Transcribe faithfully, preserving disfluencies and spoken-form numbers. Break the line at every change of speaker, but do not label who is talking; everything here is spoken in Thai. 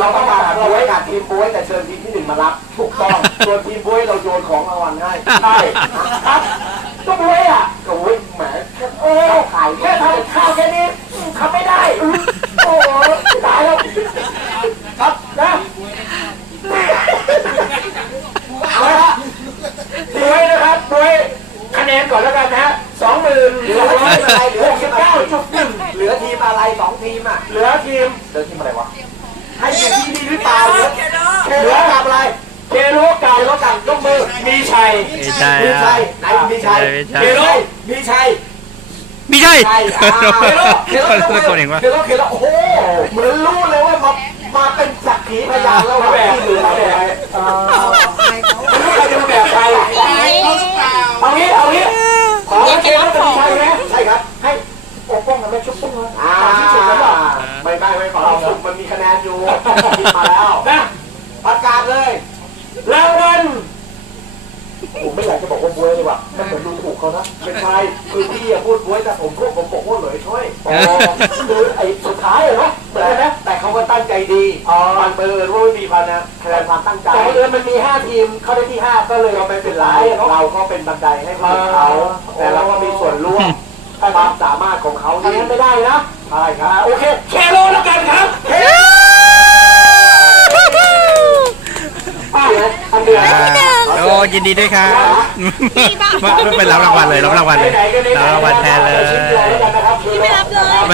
เราต้องมาเราไว้กับทีมบ๊วยแต่เชิญทีมที่หนึ่งมารับถูกต้องส่วนทีมบ๊วยเราโยนของรางวัลให้ใช่ครับก็บ๊วยอ่ะก็บ๊วยแหมโอ้ขายแค่ทำข้าวแค่นี้ทำไม่ได้โอ้ตายแล้วครับนะเอาละบ๊วยนะครับบ๊วยคะแนนก่อนแล้วกันนะฮะสองหมื่นเหลือทีมอะไรเหลือสิบเก้าจุดหนึ่งเหลือทีมอะไรสองทีมอ่ะเหลือทีมเหลือทีมอะไรวะให้ทีมที่ดีหรือเปล่าเหลือเหลือกับอะไรเคโลกับเคโลกับยกมือมีชัยมีชัยมีชัยไหนมีชัยเคโลมีชัย
มีชัย
เคโลเคโลเคโลเคโลเคโลโอ้โหเหมือนรู้เลยว่ามามาเป็นสักขีพยานแล้วว่าแบบเหลือแบบไม่รู้ใครจะมาแบบใครเอางี้เอางี้ขอเคโลเป็นชัยไหมใช่ครับให้ปกป้องกันไม่ชุบปุ้งเลยอ่าที่สุดแล้วไม่ไม่ไม่ขอเราชุบมันมีคะแนนอยู่มาแล้วนะประกาศเลยรางวัลผมไม่อยากจะบอกว่าบวยเลยว่ะมันเหมือนดูถูกเขานะไม่ใช่คือพี่พูดบวยแต่ผมพูดผมบอกว่าเลยช่วยคือไอ้สุดท้ายเหรอเหมือนนะแต่เขาก็ตั้งใจดีมันเปิดว่าไม่มีพันนะคะแนนความตั้งใจแต่เออมันมีห้าทีมเข้าได้ที่ห้าก็เลยเราไม่เป็นไรเราก็เป็นบันไดให้เขาแต่เราก็มีส่วนร่วมความสามารถของเขาทำไม่ได้นะใช่ครับโอเคเคโลแล้วกันครับป้าเนี่ยทำเดือด
โอ้ยินดีด้วยครับไม่เป็นรับรางวัลเลยรับรางวัลเลยรับรางวัลแทนเลย
ไม่รับเลย